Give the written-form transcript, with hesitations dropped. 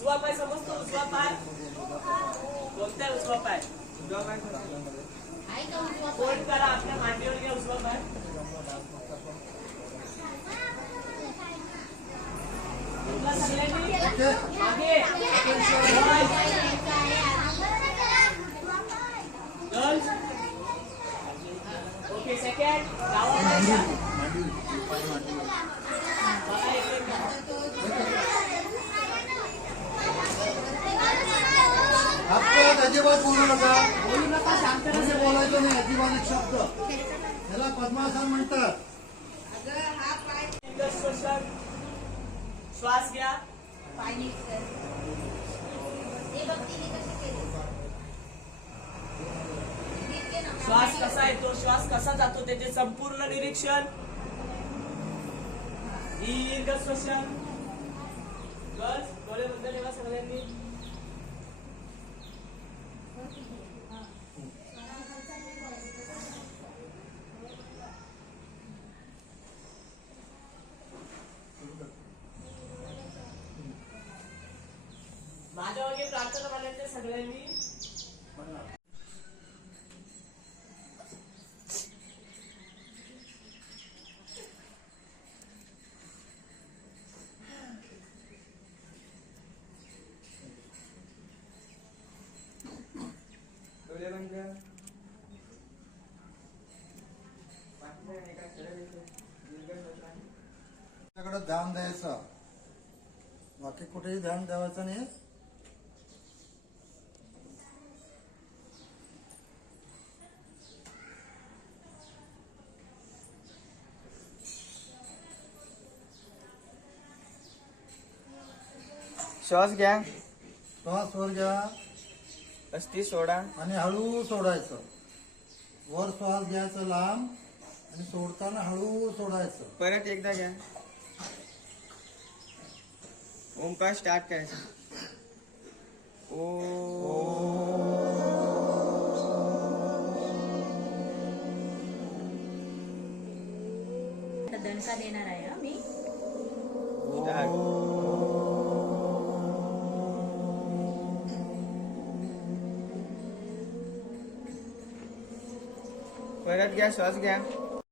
उजवा पाय समजतो, उजवा पाय कोणता आहे? उजवा पाय फोल्ड करा, आपल्या मांडीवर घ्या उजवा पाय. सगळ्यांनी गर्ल्स ओके. सेकंड अजिबात बोलू नका, शांतपणे बोलायचं नाही, अजिबात एक शब्द. त्याला पद्मासन म्हणतात. श्वास घ्या. श्वास कसा येतो, श्वास कसा जातो त्याचे संपूर्ण निरीक्षण. दीर्घ श्वसन. गर्ल्स डोळे बंद ठेवा सगळ्यांनी. माझ्या वगैरे प्रार्थना म्हणायचे सगळ्यांनी. त्याकडे ध्यान द्यायचं, बाकी कुठेही ध्यान द्यावायचं नाही. श्वास घ्या, श्वास वर घ्या अस्ती सोडा आणि हळू सोडायचं. वर श्वास घ्यायचं लांब आणि सोडताना हळू सोडायचं. परत एकदा घ्या. ओंकार स्टार्ट करायचं. दणका देणार आहे मी. परत घ्या, श्वास घ्या.